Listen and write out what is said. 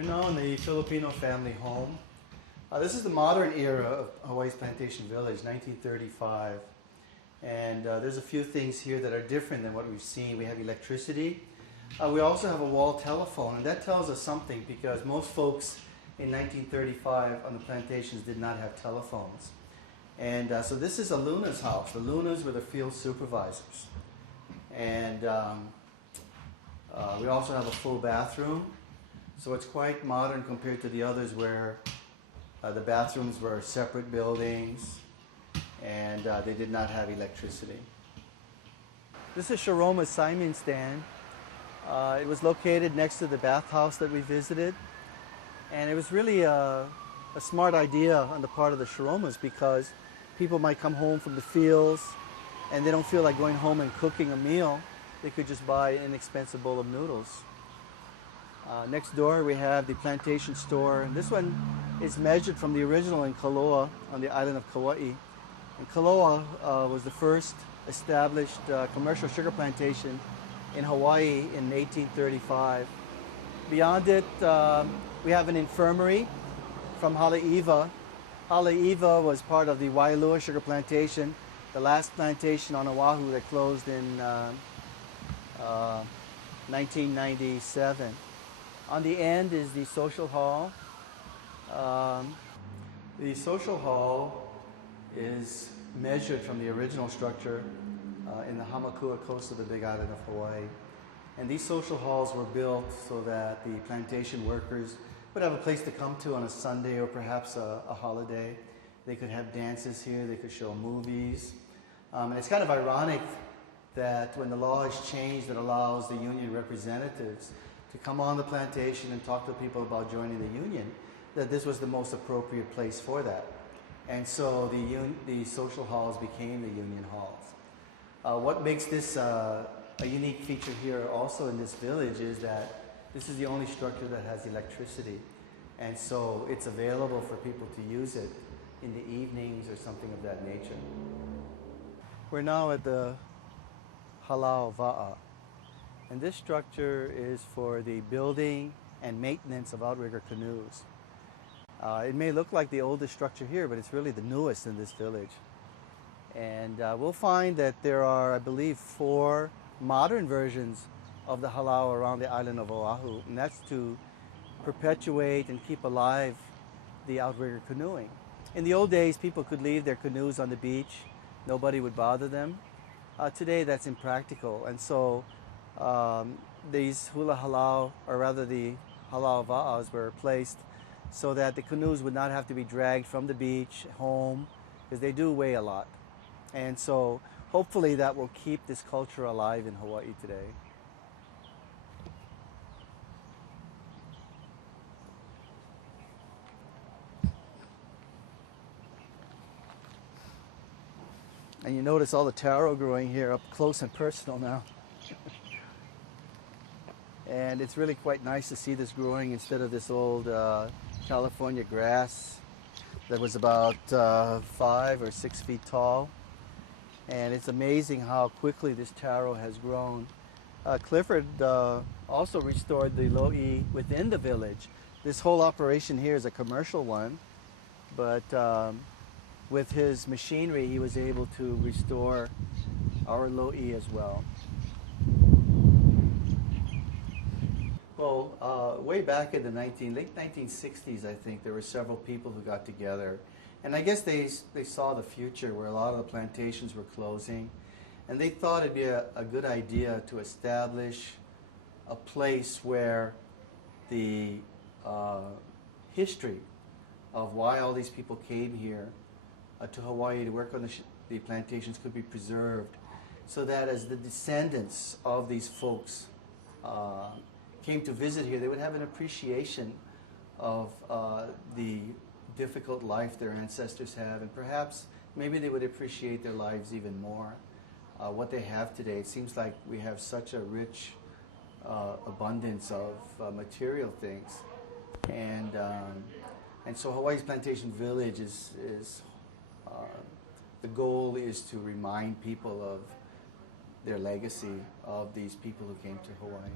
We're now in the Filipino family home. This is the modern era of Hawaii's Plantation Village, 1935. And there's a few things here that are different than what we've seen. We have electricity. We also have a wall telephone, and that tells us something because most folks in 1935 on the plantations did not have telephones. And so this is a Luna's house. The Lunas were the field supervisors. And we also have a full bathroom. So it's quite modern compared to the others where the bathrooms were separate buildings and they did not have electricity. This is Sharoma's Simon stand. It was located next to the bathhouse that we visited. And it was really a smart idea on the part of the Sharomas because people might come home from the fields and they don't feel like going home and cooking a meal. They could just buy an inexpensive bowl of noodles. Next door we have the Plantation store, and this one is measured from the original in Kaloa on the island of Kauai. And Kaloa was the first established commercial sugar plantation in Hawaii in 1835. Beyond it, we have an infirmary from Haleiwa. Haleiwa was part of the Waialua sugar plantation, the last plantation on Oahu that closed in 1997. On the end is the social hall. The social hall is measured from the original structure in the Hamakua coast of the Big Island of Hawaii. And these social halls were built so that the plantation workers would have a place to come to on a Sunday or perhaps a holiday. They could have dances here, they could show movies. And it's kind of ironic that when the law is changed that allows the union representatives to come on the plantation and talk to people about joining the union, that this was the most appropriate place for that. And so the social halls became the union halls. What makes this a unique feature here also in this village is that this is the only structure that has electricity. And so it's available for people to use it in the evenings or something of that nature. We're now at the Halau Va'a. And this structure is for the building and maintenance of outrigger canoes. It may look like the oldest structure here, but it's really the newest in this village. And we'll find that there are, I believe, 4 modern versions of the halau around the island of Oahu, and that's to perpetuate and keep alive the outrigger canoeing. In the old days, people could leave their canoes on the beach. Nobody would bother them. Today, that's impractical, and so these hula halau, or rather the halau va'as, were placed so that the canoes would not have to be dragged from the beach home, because they do weigh a lot. And so hopefully that will keep this culture alive in Hawaii today. And you notice all the taro growing here up close and personal now. And it's really quite nice to see this growing instead of this old California grass that was about 5 or 6 feet tall. And it's amazing how quickly this taro has grown. Clifford also restored the lo'i within the village. This whole operation here is a commercial one, but with his machinery he was able to restore our lo'i as well. Well, way back in the late 1960s, I think, there were several people who got together. And I guess they saw the future where a lot of the plantations were closing. And they thought it'd be a good idea to establish a place where the history of why all these people came here to Hawaii to work on the plantations could be preserved, so that as the descendants of these folks came to visit here, they would have an appreciation of the difficult life their ancestors have, and perhaps maybe they would appreciate their lives even more, what they have today. It seems like we have such a rich abundance of material things, and so Hawaii's Plantation Village is the goal is to remind people of their legacy of these people who came to Hawaii.